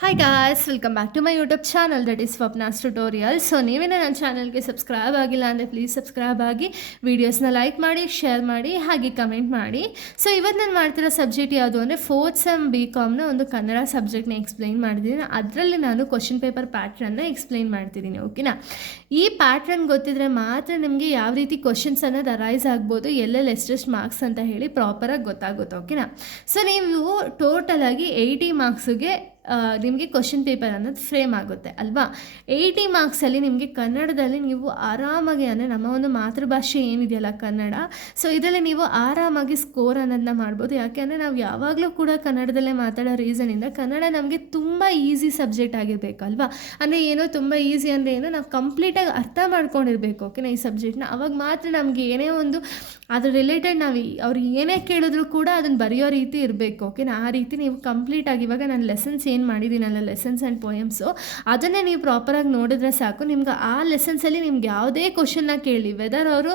Hi guys, welcome back to my YouTube channel that is Swapna's tutorial. So ನೀವೇನೇ ನನ್ನ ಚಾನಲ್ಗೆ subscribe ಆಗಿಲ್ಲ ಅಂದರೆ ಪ್ಲೀಸ್ ಸಬ್ಸ್ಕ್ರೈಬ್ ಆಗಿ, ವೀಡಿಯೋಸ್ನ ಲೈಕ್ ಮಾಡಿ, ಶೇರ್ ಮಾಡಿ, ಹಾಗೆ ಕಮೆಂಟ್ ಮಾಡಿ. ಸೊ ಇವತ್ತು ನಾನು ಮಾಡ್ತಿರೋ ಸಬ್ಜೆಕ್ಟ್ ಯಾವುದು ಅಂದರೆ ಫೋರ್ತ್ ಸೆಮ್ BComನ ಒಂದು ಕನ್ನಡ ಸಬ್ಜೆಕ್ಟ್ನ ಎಕ್ಸ್ಪ್ಲೈನ್ ಮಾಡಿದ್ದೀನಿ. ಅದರಲ್ಲಿ ನಾನು ಕ್ವಶನ್ ಪೇಪರ್ ಪ್ಯಾಟ್ರನ್ನ ಎಕ್ಸ್ಪ್ಲೈನ್ ಮಾಡ್ತಿದ್ದೀನಿ. ಓಕೆನಾ? ಈ ಪ್ಯಾಟ್ರನ್ ಗೊತ್ತಿದ್ರೆ ಮಾತ್ರ ನಿಮಗೆ ಯಾವ ರೀತಿ ಕ್ವಶನ್ಸ್ ಅನ್ನೋದು ಅರೈಸ್ ಆಗ್ಬೋದು, ಎಲ್ಲೆಲ್ಲಿ ಎಷ್ಟೆಷ್ಟು ಮಾರ್ಕ್ಸ್ ಅಂತ ಹೇಳಿ ಪ್ರಾಪರಾಗಿ ಗೊತ್ತಾಗುತ್ತೆ. ಓಕೆನಾ? ಸೊ ನೀವು ಟೋಟಲಾಗಿ 80 ಮಾರ್ಕ್ಸಿಗೆ ನಿಮಗೆ ಕ್ವಶನ್ ಪೇಪರ್ ಅನ್ನೋದು ಫ್ರೇಮ್ ಆಗುತ್ತೆ ಅಲ್ವಾ. 80 ಮಾರ್ಕ್ಸಲ್ಲಿ ನಿಮಗೆ ಕನ್ನಡದಲ್ಲಿ ನೀವು ಆರಾಮಾಗಿ, ಅಂದರೆ ನಮ್ಮ ಒಂದು ಮಾತೃಭಾಷೆ ಏನಿದೆಯಲ್ಲ ಕನ್ನಡ, ಸೊ ಇದರಲ್ಲಿ ನೀವು ಆರಾಮಾಗಿ ಸ್ಕೋರ್ ಅನ್ನೋದನ್ನ ಮಾಡ್ಬೋದು. ಯಾಕೆಂದರೆ ನಾವು ಯಾವಾಗಲೂ ಕೂಡ ಕನ್ನಡದಲ್ಲೇ ಮಾತಾಡೋ ರೀಸನಿಂದ ಕನ್ನಡ ನಮಗೆ ತುಂಬ ಈಸಿ ಸಬ್ಜೆಕ್ಟ್ ಆಗಿರಬೇಕಲ್ವಾ. ಅಂದರೆ ಏನೋ ತುಂಬ ಈಸಿ ಅಂದರೆ ಏನೋ ನಾವು ಕಂಪ್ಲೀಟಾಗಿ ಅರ್ಥ ಮಾಡ್ಕೊಂಡಿರ್ಬೇಕು. ಓಕೆನಾ? ಈ ಸಬ್ಜೆಕ್ಟ್ನ ಅವಾಗ ಮಾತ್ರ ನಮಗೆ ಏನೇ ಒಂದು ಅದ್ರ ರಿಲೇಟೆಡ್ ನಾವು ಅವ್ರು ಏನೇ ಕೇಳಿದ್ರು ಕೂಡ ಅದನ್ನು ಬರೆಯೋ ರೀತಿ ಇರಬೇಕು. ಓಕೆನಾ? ಆ ರೀತಿ ನೀವು ಕಂಪ್ಲೀಟಾಗಿ, ಇವಾಗ ನಾನು ಲೆಸನ್ಸ್ ಏನು ಮಾಡಿದ್ದೀನಲ್ಲ, ಲೆಸನ್ಸ್ ಆ್ಯಂಡ್ ಪೋಯಮ್ಸು, ಅದನ್ನೇ ನೀವು ಪ್ರಾಪರಾಗಿ ನೋಡಿದ್ರೆ ಸಾಕು. ನಿಮ್ಗೆ ಆ ಲೆಸನ್ಸಲ್ಲಿ ನಿಮ್ಗೆ ಯಾವುದೇ ಕ್ವಶನ್ನ ಕೇಳಿ, ವೆದರ್ ಅವರು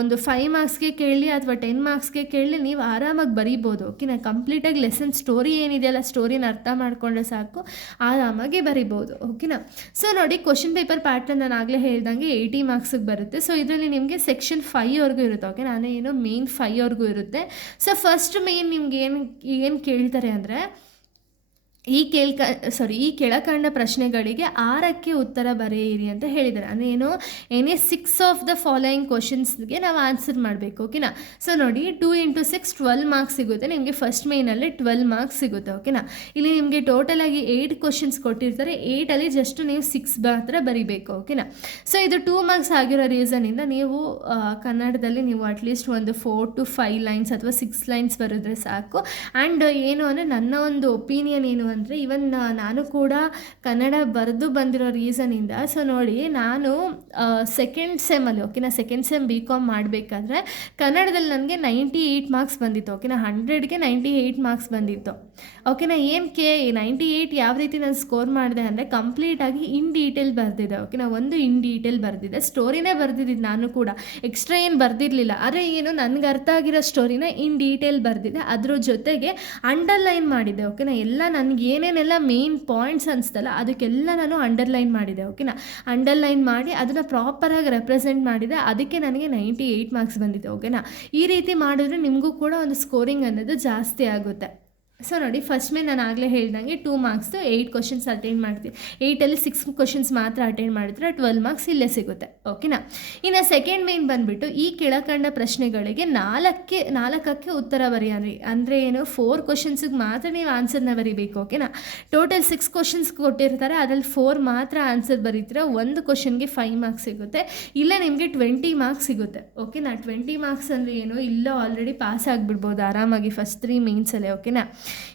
ಒಂದು 5 ಮಾರ್ಕ್ಸ್ಗೆ ಕೇಳಲಿ ಅಥವಾ 10 ಮಾರ್ಕ್ಸ್ಗೆ ಕೇಳಲಿ, ನೀವು ಆರಾಮಾಗಿ ಬರೀಬೋದು. ಓಕೆನಾ? ಕಂಪ್ಲೀಟಾಗಿ ಲೆಸನ್ ಸ್ಟೋರಿ ಏನಿದೆಯಲ್ಲ, ಸ್ಟೋರಿನ ಅರ್ಥ ಮಾಡಿಕೊಂಡ್ರೆ ಸಾಕು, ಆರಾಮಾಗಿ ಬರಿಬೋದು. ಓಕೆನಾ? ಸೊ ನೋಡಿ, ಕ್ವಶನ್ ಪೇಪರ್ ಪ್ಯಾಟ್ರನ್ ನಾನು ಆಗಲೇ ಹೇಳ್ದಂಗೆ 80 ಮಾರ್ಕ್ಸಿಗೆ ಬರುತ್ತೆ. ಸೊ ಇದರಲ್ಲಿ ನಿಮಗೆ ಸೆಕ್ಷನ್ 5ವರೆಗೂ ಇರುತ್ತೆ. ಓಕೆ, ನಾನೇ ಏನೋ ಮೇನ್ 5ವರೆಗೂ ಇರುತ್ತೆ. ಸೊ ಫಸ್ಟ್ ಮೇನ್ ನಿಮ್ಗೆ ಏನು ಕೇಳ್ತಾರೆ ಅಂದರೆ, ಈ ಕೆಳಕಂಡ ಪ್ರಶ್ನೆಗಳಿಗೆ 6ಕ್ಕೆ ಉತ್ತರ ಬರೆಯಿರಿ ಅಂತ ಹೇಳಿದ್ದಾರೆ. ಅಂದರೆ ಏನು, ಏನೇ 6 ಆಫ್ ದ ಫಾಲೋಯಿಂಗ್ ಕ್ವಶನ್ಸ್ಗೆ ನಾವು ಆನ್ಸರ್ ಮಾಡಬೇಕು. ಓಕೆನಾ? ಸೊ ನೋಡಿ, 2 × 6 12 ಮಾರ್ಕ್ಸ್ ಸಿಗುತ್ತೆ ನಿಮಗೆ. ಫಸ್ಟ್ ಮೇನಲ್ಲಿ 12 ಮಾರ್ಕ್ಸ್ ಸಿಗುತ್ತೆ. ಓಕೆನಾ? ಇಲ್ಲಿ ನಿಮಗೆ ಟೋಟಲಾಗಿ 8 ಕ್ವಶನ್ಸ್ ಕೊಟ್ಟಿರ್ತಾರೆ. 8ಅಲ್ಲಿ ಜಸ್ಟ್ ನೀವು 6 ಮಾತ್ರ ಬರೀಬೇಕು. ಓಕೆನಾ? ಸೊ ಇದು 2 ಮಾರ್ಕ್ಸ್ ಆಗಿರೋ ರೀಸನಿಂದ ನೀವು ಕನ್ನಡದಲ್ಲಿ ನೀವು ಅಟ್ಲೀಸ್ಟ್ ಒಂದು 4 to 5 ಲೈನ್ಸ್ ಅಥವಾ 6 ಲೈನ್ಸ್ ಬರೆದ್ರೆ ಸಾಕು. ಆ್ಯಂಡ್ ಏನು ಅಂದರೆ, ನನ್ನ ಒಂದು ಒಪಿನಿಯನ್ ಏನು ಅಂದರೆ, ಇವನ್ ನಾನು ಕೂಡ ಕನ್ನಡ ಬರೆದು ಬಂದಿರೋ ರೀಸನಿಂದ, ಸೊ ನೋಡಿ, ನಾನು ಸೆಕೆಂಡ್ ಸೆಮ್ಮಲ್ಲಿ, ಓಕೆನಾ, ಸೆಕೆಂಡ್ ಸೆಮ್ BCom ಮಾಡಬೇಕಾದ್ರೆ ಕನ್ನಡದಲ್ಲಿ ನನಗೆ 98 ಮಾರ್ಕ್ಸ್ ಬಂದಿತ್ತು. ಓಕೆನಾ? 100ಗೆ 98 ಮಾರ್ಕ್ಸ್ ಬಂದಿತ್ತು. ಓಕೆನಾ? ಏನಕ್ಕೆ 98 ಯಾವ ರೀತಿ ನಾನು ಸ್ಕೋರ್ ಮಾಡಿದೆ ಅಂದರೆ, ಕಂಪ್ಲೀಟಾಗಿ ಇನ್ ಡೀಟೇಲ್ ಬರೆದಿದೆ. ಓಕೆನಾ? ಒಂದು ಇನ್ ಡೀಟೇಲ್ ಬರೆದಿದೆ, ಸ್ಟೋರಿನೇ ಬರೆದಿದ್ದು ನಾನು ಕೂಡ, ಎಕ್ಸ್ಟ್ರಾ ಏನು ಬರೆದಿರಲಿಲ್ಲ. ಆದರೆ ಏನು, ನನಗೆ ಅರ್ಥ ಆಗಿರೋ ಸ್ಟೋರಿನ ಇನ್ ಡೀಟೇಲ್ ಬರೆದಿದೆ, ಅದ್ರ ಜೊತೆಗೆ ಅಂಡರ್ಲೈನ್ ಮಾಡಿದೆ. ಓಕೆನಾ? ಎಲ್ಲ ನನಗೆ ಏನೇನೆಲ್ಲ ಮೇನ್ ಪಾಯಿಂಟ್ಸ್ ಅನಿಸ್ತಲ್ಲ ಅದಕ್ಕೆಲ್ಲ ನಾನು ಅಂಡರ್ಲೈನ್ ಮಾಡಿದೆ. ಓಕೆನಾ? ಅಂಡರ್ಲೈನ್ ಮಾಡಿ ಅದನ್ನು ಪ್ರಾಪರಾಗಿ ರೆಪ್ರೆಸೆಂಟ್ ಮಾಡಿದೆ, ಅದಕ್ಕೆ ನನಗೆ 98 ಮಾರ್ಕ್ಸ್ ಬಂದಿದೆ. ಓಕೆನಾ? ಈ ರೀತಿ ಮಾಡಿದ್ರೆ ನಿಮಗೂ ಕೂಡ ಒಂದು ಸ್ಕೋರಿಂಗ್ ಅನ್ನೋದು ಜಾಸ್ತಿ ಆಗುತ್ತೆ. ಸೊ ನೋಡಿ, ಫಸ್ಟ್ ಮೇಲೆ ನಾನು ಆಗಲೇ ಹೇಳ್ದಂಗೆ 2 ಮಾರ್ಕ್ಸ್ದು 8 ಕ್ವಶನ್ಸ್ ಅಟೆಂಡ್ ಮಾಡ್ತೀವಿ. 8ಅಲ್ಲಿ 6 ಕ್ವಶನ್ಸ್ ಮಾತ್ರ ಅಟೆಂಡ್ ಮಾಡಿದ್ರೆ 12 ಮಾರ್ಕ್ಸ್ ಇಲ್ಲೇ ಸಿಗುತ್ತೆ. ಓಕೆನಾ? ಇನ್ನು ಸೆಕೆಂಡ್ ಮೇನ್ ಬಂದುಬಿಟ್ಟು, ಈ ಕೆಳಕಂಡ ಪ್ರಶ್ನೆಗಳಿಗೆ 4ಕ್ಕೆ ಉತ್ತರ ಬರೆಯಿರಿ. ಅಂದರೆ ಏನು, 4 ಕ್ವಶನ್ಸಿಗೆ ಮಾತ್ರ ನೀವು ಆನ್ಸರ್ನ ಬರೀಬೇಕು. ಓಕೆನಾ? ಟೋಟಲ್ 6 ಕ್ವಶನ್ಸ್ ಕೊಟ್ಟಿರ್ತಾರೆ, ಅದರಲ್ಲಿ 4 ಮಾತ್ರ ಆನ್ಸರ್ ಬರೀತೀರ. ಒಂದು ಕ್ವಶನ್ಗೆ 5 ಮಾರ್ಕ್ಸ್ ಸಿಗುತ್ತೆ. ಇಲ್ಲ ನಿಮಗೆ 20 ಮಾರ್ಕ್ಸ್ ಸಿಗುತ್ತೆ. ಓಕೆನಾ? 20 ಮಾರ್ಕ್ಸ್ ಅಂದರೆ ಏನು, ಇಲ್ಲ ಆಲ್ರೆಡಿ ಪಾಸ್ ಆಗಿಬಿಡ್ಬೋದು ಆರಾಮಾಗಿ ಫಸ್ಟ್ 3 ಮೇನ್ಸಲ್ಲೇ. ಓಕೆನಾ?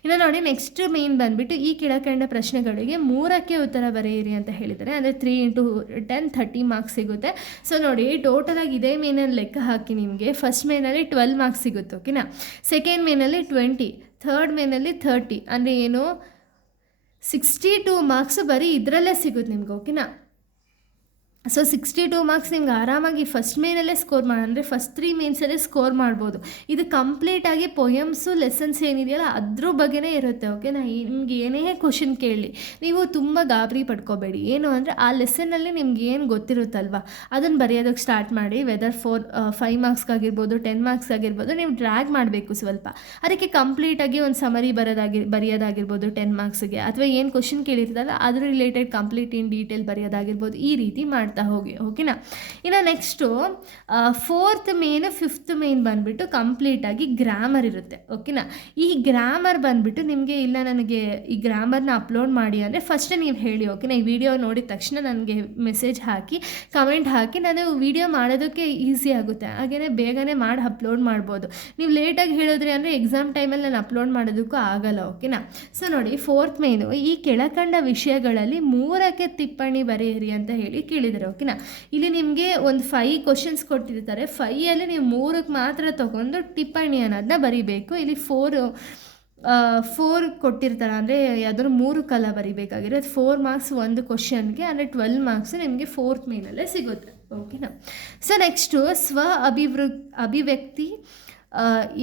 ಇನ್ನು ನೋಡಿ, ನೆಕ್ಸ್ಟ್ ಮೇನ್ ಬಂದುಬಿಟ್ಟು, ಈ ಕೆಳಕಂಡ ಪ್ರಶ್ನೆಗಳಿಗೆ 3ಕ್ಕೆ ಉತ್ತರ ಬರೆಯಿರಿ ಅಂತ ಹೇಳಿದ್ದಾರೆ. ಅಂದರೆ 3 × 10 30 ಮಾರ್ಕ್ಸ್ ಸಿಗುತ್ತೆ. ಸೊ ನೋಡಿ, ಟೋಟಲಾಗಿ ಇದೇ ಮೇನಲ್ಲಿ ಲೆಕ್ಕ ಹಾಕಿ ನಿಮಗೆ ಫಸ್ಟ್ ಮೇನಲ್ಲಿ 12 ಮಾರ್ಕ್ಸ್ ಸಿಗುತ್ತೆ. ಓಕೆನಾ? ಸೆಕೆಂಡ್ ಮೇನಲ್ಲಿ 20, ಥರ್ಡ್ ಮೇನಲ್ಲಿ 30, ಅಂದರೆ ಏನು 62 ಮಾರ್ಕ್ಸ್ ಬರೀ ಇದರಲ್ಲೇ ಸಿಗುತ್ತೆ ನಿಮ್ಗೆ. ಓಕೆನಾ? ಸೊ 62 ಮಾರ್ಕ್ಸ್ ನಿಮ್ಗೆ ಆರಾಮಾಗಿ ಫಸ್ಟ್ ಮೇನಲ್ಲೇ ಸ್ಕೋರ್ ಅಂದರೆ ಫಸ್ಟ್ 3 ಮೇನ್ಸಲ್ಲೇ ಸ್ಕೋರ್ ಮಾಡ್ಬೋದು. ಇದು ಕಂಪ್ಲೀಟಾಗಿ ಪೊಯಮ್ಸು ಲೆಸನ್ಸ್ ಏನಿದೆಯಲ್ಲ ಅದ್ರ ಬಗ್ಗೆನೇ ಇರುತ್ತೆ. ಓಕೆನಾ? ನಿಮ್ಗೆ ಏನೇ ಕ್ವಶನ್ ಕೇಳಲಿ, ನೀವು ತುಂಬ ಗಾಬರಿ ಪಡ್ಕೋಬೇಡಿ. ಏನು ಅಂದರೆ, ಆ ಲೆಸನ್ನಲ್ಲಿ ನಿಮ್ಗೆ ಏನು ಗೊತ್ತಿರುತ್ತಲ್ವ ಅದನ್ನು ಬರೆಯೋದಕ್ಕೆ ಸ್ಟಾರ್ಟ್ ಮಾಡಿ. ವೆದರ್ 5 ಮಾರ್ಕ್ಸ್ಗಾಗಿರ್ಬೋದು 10 ಮಾರ್ಕ್ಸ್ ಆಗಿರ್ಬೋದು, ನೀವು ಡ್ರ್ಯಾಗ್ ಮಾಡಬೇಕು ಸ್ವಲ್ಪ. ಅದಕ್ಕೆ ಕಂಪ್ಲೀಟಾಗಿ ಒಂದು ಸಮರಿ ಬರೆಯೋದಾಗಿರ್ಬೋದು 10 ಮಾರ್ಕ್ಸಿಗೆ, ಅಥವಾ ಏನು ಕ್ವಶನ್ ಕೇಳಿರ್ತಲ್ಲ ಅದ್ರ ರಿಲೇಟೆಡ್ ಕಂಪ್ಲೀಟ್ ಇನ್ ಡೀಟೇಲ್ ಬರೆಯೋದಾಗಿರ್ಬೋದು, ಈ ರೀತಿ ಮಾಡ್ತಾ ಹೋಗಿ. ಓಕೆನಾ? ಇನ್ನು next 4th main 5th main ಬಂದುಬಿಟ್ಟು ಕಂಪ್ಲೀಟಾಗಿ ಗ್ರಾಮರ್ ಇರುತ್ತೆ. ಓಕೆನಾ? ಈ ಗ್ರಾಮರ್ ಬಂದುಬಿಟ್ಟು ನಿಮಗೆ, ಇಲ್ಲ ನನಗೆ ಈ ಗ್ರಾಮರ್ನ ಅಪ್ಲೋಡ್ ಮಾಡಿ ಅಂದರೆ ಫಸ್ಟ್ ನೀವು ಹೇಳಿ. ಓಕೆನಾ? ಈ ವಿಡಿಯೋ ನೋಡಿದ ತಕ್ಷಣ ನನಗೆ ಮೆಸೇಜ್ ಹಾಕಿ, ಕಮೆಂಟ್ ಹಾಕಿ, ನಾನು ವಿಡಿಯೋ ಮಾಡೋದಕ್ಕೆ ಈಸಿ ಆಗುತ್ತೆ. ಹಾಗೆಯೇ ಬೇಗನೆ ಮಾಡಿ ಅಪ್ಲೋಡ್ ಮಾಡ್ಬೋದು. ನೀವು ಲೇಟಾಗಿ ಹೇಳಿದ್ರಿ ಅಂದರೆ ಎಕ್ಸಾಮ್ ಟೈಮಲ್ಲಿ ನಾನು ಅಪ್ಲೋಡ್ ಮಾಡೋದಕ್ಕೂ ಆಗಲ್ಲ. ಓಕೆನಾ? ಸೊ ನೋಡಿ, 4th ಮೇನು, ಈ ಕೆಳಕಂಡ ವಿಷಯಗಳಲ್ಲಿ 3ಕ್ಕೆ ಟಿಪ್ಪಣಿ ಬರೆಯಿರಿ ಅಂತ ಹೇಳಿ ಕೇಳಿದ್ದಾರೆ. ಓಕೆನಾ? ಇಲ್ಲಿ ನಿಮಗೆ ಒಂದು 5 ಕ್ವಶನ್ಸ್ ಕೊಟ್ಟಿರ್ತಾರೆ. 5ಅಲ್ಲಿ ನೀವು 3ಕ್ಕೆ ಮಾತ್ರ ತೊಗೊಂಡು ಟಿಪ್ಪಣಿ ಅನ್ನೋದನ್ನ ಬರೀಬೇಕು. ಇಲ್ಲಿ 4 ಕೊಟ್ಟಿರ್ತಾರೆ, ಅಂದರೆ ಯಾವ್ದಾದ್ರು 3 ಕಲ ಬರೀಬೇಕಾಗಿರೋದು. 4 ಮಾರ್ಕ್ಸ್ ಒಂದು ಕ್ವಶನ್ಗೆ, ಅಂದರೆ 12 ಮಾರ್ಕ್ಸ್ ನಿಮಗೆ 4th ಮೇನಲ್ಲೇ ಸಿಗುತ್ತೆ. ಓಕೆನಾ? ಸೊ ನೆಕ್ಸ್ಟು ಅಭಿವ್ಯಕ್ತಿ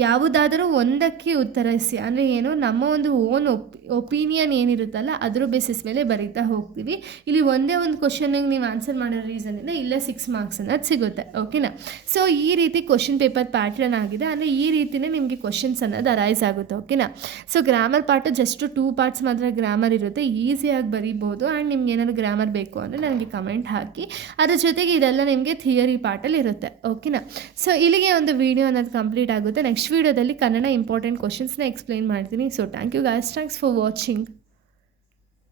ಯಾವುದಾದರೂ ಒಂದಕ್ಕೆ ಉತ್ತರಿಸಿ, ಅಂದರೆ ಏನು, ನಮ್ಮ ಒಂದು ಓನ್ ಒಪಿನಿಯನ್ ಏನಿರುತ್ತಲ್ಲ ಅದ್ರ ಬೇಸಿಸ್ ಮೇಲೆ ಬರೀತಾ ಹೋಗ್ತೀವಿ. ಇಲ್ಲಿ ಒಂದೇ ಒಂದು ಕ್ವಶನಿಗೆ ನೀವು ಆನ್ಸರ್ ಮಾಡೋ ರೀಸನಿಂದ ಇಲ್ಲೇ 6 ಮಾರ್ಕ್ಸ್ ಅನ್ನೋದು ಸಿಗುತ್ತೆ. ಓಕೆನಾ. ಸೊ ಈ ರೀತಿ ಕ್ವಶನ್ ಪೇಪರ್ ಪ್ಯಾಟ್ರನ್ ಆಗಿದೆ, ಅಂದರೆ ಈ ರೀತಿಯೇ ನಿಮಗೆ ಕ್ವಶನ್ಸ್ ಅನ್ನೋದು ಅರೈಸ್ ಆಗುತ್ತೆ. ಓಕೆನಾ. So grammar part just 2 parts ಮಾತ್ರ ಗ್ರಾಮರ್ ಇರುತ್ತೆ, ಈಸಿಯಾಗಿ ಬರೀಬೋದು. ಆ್ಯಂಡ್ ನಿಮ್ಗೆ ಏನಾದರೂ ಗ್ರಾಮರ್ ಬೇಕು ಅಂದರೆ ನನಗೆ ಕಮೆಂಟ್ ಹಾಕಿ. ಅದ್ರ ಜೊತೆಗೆ ಇದೆಲ್ಲ ನಿಮಗೆ ಥಿಯರಿ ಪಾರ್ಟಲ್ಲಿ ಇರುತ್ತೆ. ಓಕೆನಾ. ಸೊ ಇಲ್ಲಿಗೆ ಒಂದು ವಿಡಿಯೋ ಅನ್ನೋದು ಕಂಪ್ಲೀಟ್ ಆಗುತ್ತೆ. ನೆಕ್ಸ್ಟ್ ವೀಡಿಯೋದಲ್ಲಿ ಕನ್ನಡ ಇಂಪಾರ್ಟೆಂಟ್ ಕ್ವಶನ್ಸ್ನ ಎಕ್ಸ್ಪ್ಲೈನ್ ಮಾಡ್ತೀನಿ. So thank you guys, thanks for watching.